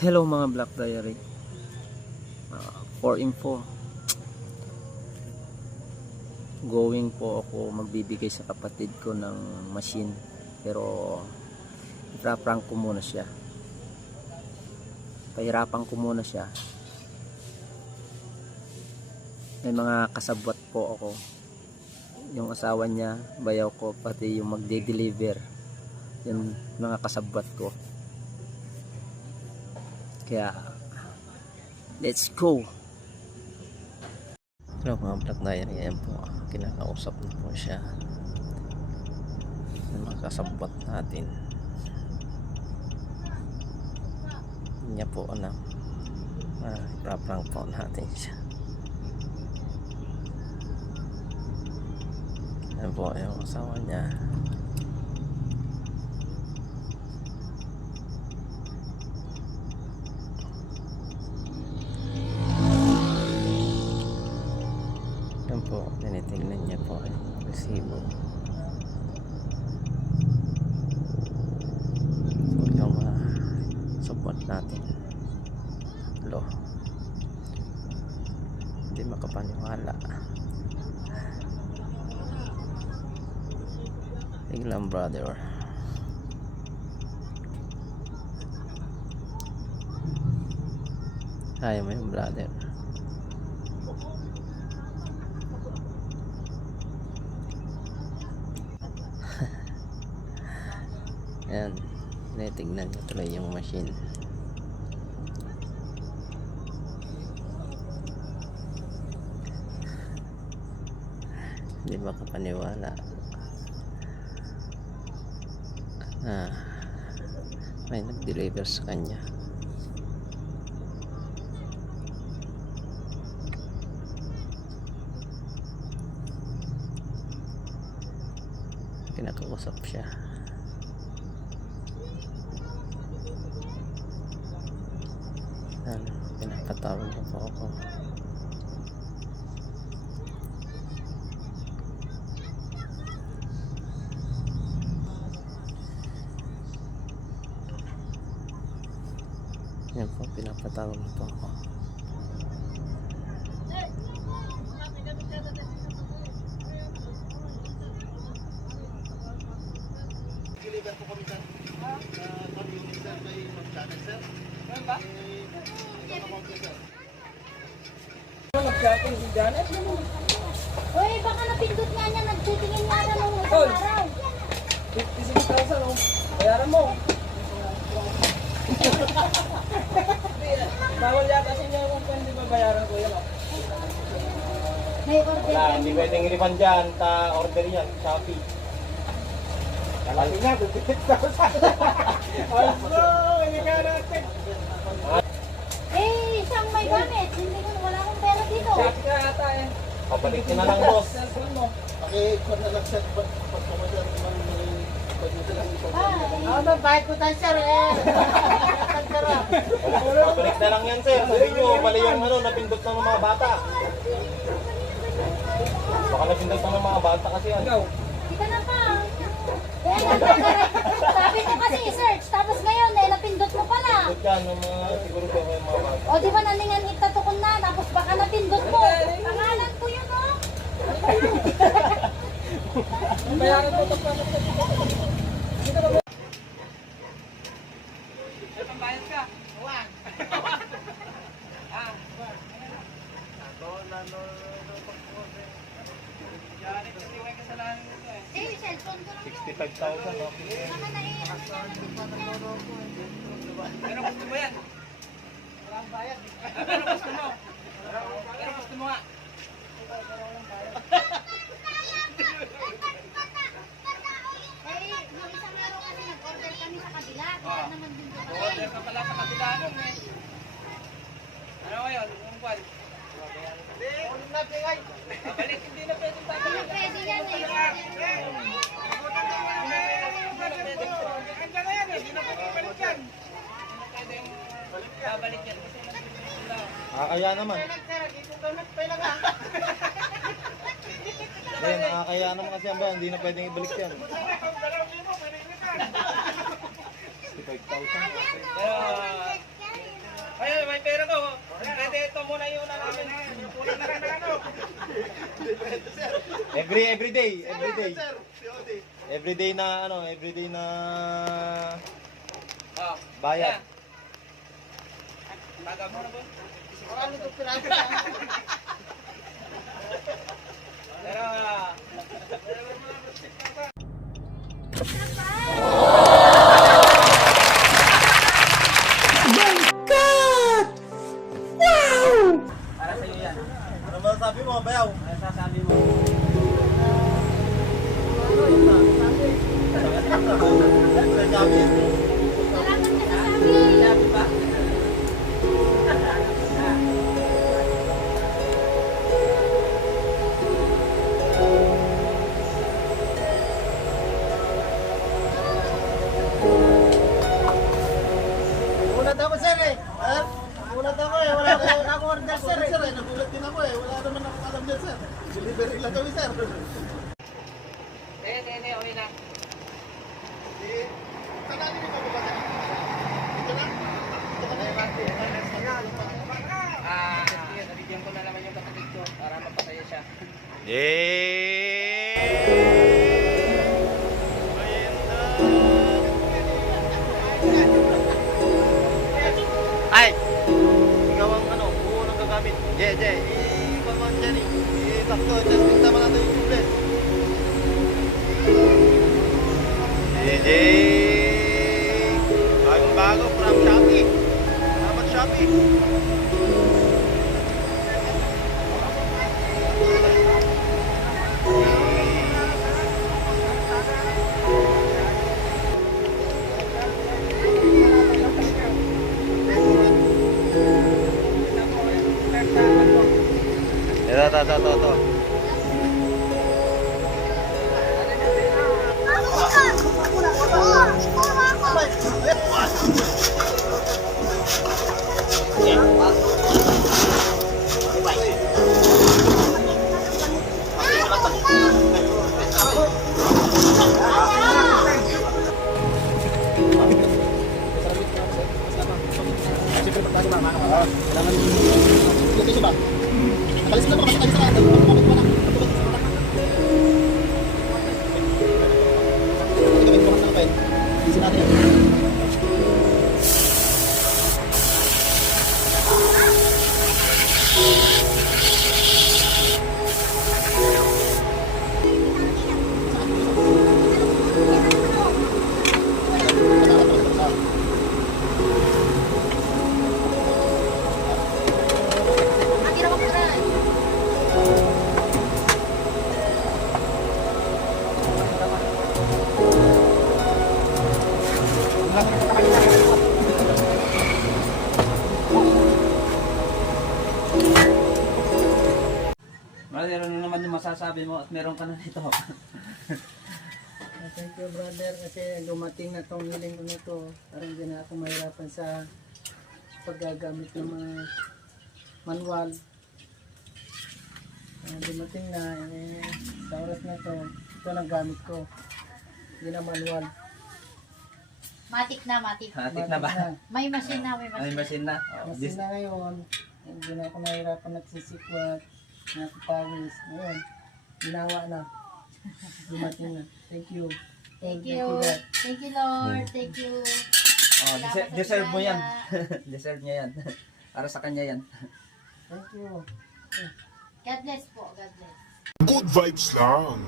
Hello mga Black Diary. For info, going po ako magbibigay sa kapatid ko ng machine, pero ipaprank ko muna siya. Pahirapan ko muna siya. May mga kasabwat po ako, yung asawa niya, bayaw ko, pati yung magde-deliver, yung mga kasabwat ko. Kaya let's go. Hello mga Black Diary, ayan po, kinakausap na po siya ng mga kasabwat natin. Hindi niya po alam, ipaprank po natin siya. Ayan po yung asawa niya. Yan po, tinitingnan niya po yung resibo. So yung mga support natin, lo, hindi makapaniwala. Tignan brother, ayaw mo yung brother. Ayan, tinitignan nyo tuloy yung machine. Hindi makapaniwala na may nag-deliver sa kanya. Kinakausap siya. Pinapatawag na po ako. Yan po, pinapatawag na po ako. Deliver po kami sir. Kami yung sir kay mag-channel sir. Ano ba? Mag-chatting si Janet. Uy, baka napindot nga niya, nagtitingin nga na nung isang araw. 56,000 oh. Bayaran mo. Bawal yata sa inyo kung hindi ba bayaran ko yan. May order Wala, ka hindi niyo. pwedeng refund dyan. Order yan, Shopee. Kalaki nga, 56,000. Also, hindi ka natin. Eh, siyang may gamit. Hindi ko, wala akong pera dito. Check ka ata eh. Pabalik ko na lang boss. Cellphone mo. Pag nag-set, pag pumasyan, pag nito lang ito. Mabait ko tayo, sir. Pabalik na lang yan sir. Sabi nyo, mali yung napindot ng mga bata. Baka napindot ng mga bata kasi yan. Ikaw. Kita na pa. Sabi ko kasi search, tapos ngayon eh, napindot mo pala. Pindot yan, siguro ko yung mga bata. O di ba naningan itatukon na, tapos baka napindot mo. Pangalan ko yun, oh. Bayaran ko ito pa. Dito ba mo? Ay, pambayad ka. Huwag. Janet, kasi may kasalanan nito eh. Eh, cellphone ko lang yun. 65,000 okay. Baka Pero gusto mo yan? Walang bayad. Pero gusto mo? Pero gusto mo nga? Eh, yung isang araw kasi nag-order kami sa kabila. Kaya naman din ko kami. Order ka pala sa kabila nun eh. Ano ngayon? Ang buwan? Babalik, hindi na pwedeng Ano babalik. pwede yan eh. Hanggang na yan eh, hindi na pwedeng balik yan. Pwedeng babalik yan kasi nandito lang. Kaya naman. Hindi, nakakaya naman kasi yan ba, hindi na pwedeng ibalik yan. 65,000. Pero Everyday. Everyday na Oh. bayad. Taga mo na ba? Pero, para sa'yo yan. Ano masasabi mo, Bayaw? Ano sasabi mo? Sa Javi. Salamat ka sa sabi. Sabi ba? Nagulat ako, sir eh. Nagulat ako eh. Wala ako order, sir eh. Nagulat din ako eh. Wala naman ako alam dyan, sir. Delivery lang kami, sir. Hindi, okay na. Saan natin ito ba? Dito lang? Nabigyan ko na naman yung kapatid ko para mapasaya siya. Ay! Ikaw ang buo ng gagamit. Jay. Ipamang dyan eh. Sakto, testing naman natin yung tubeless. Jay! Bagong-bago from Shopee. Salamat Shopee. Ito. Brother, ano naman yung masasabi mo at meron ka na nito? Thank you brother kasi dumating na tong hiling ko nito. Parang hindi na ako mahirapan sa paggagamit ng mga manual. Dumating na sa oras na to, ito ang gamit ko. Hindi na manual. Matik na. Hatik na ba? May machine na. May machine na? Oh, Kasi na ngayon, hindi na ako mahirapan nagsisikwat, nakapawis. Ngayon, ginawa na. Dumating na. Thank you. Thank you. Thank you, Lord. Thank you. Oh, deserve mo yan. Deserve niya yan. Para sa kanya yan. Thank you. God bless po. God bless. Good vibes lang.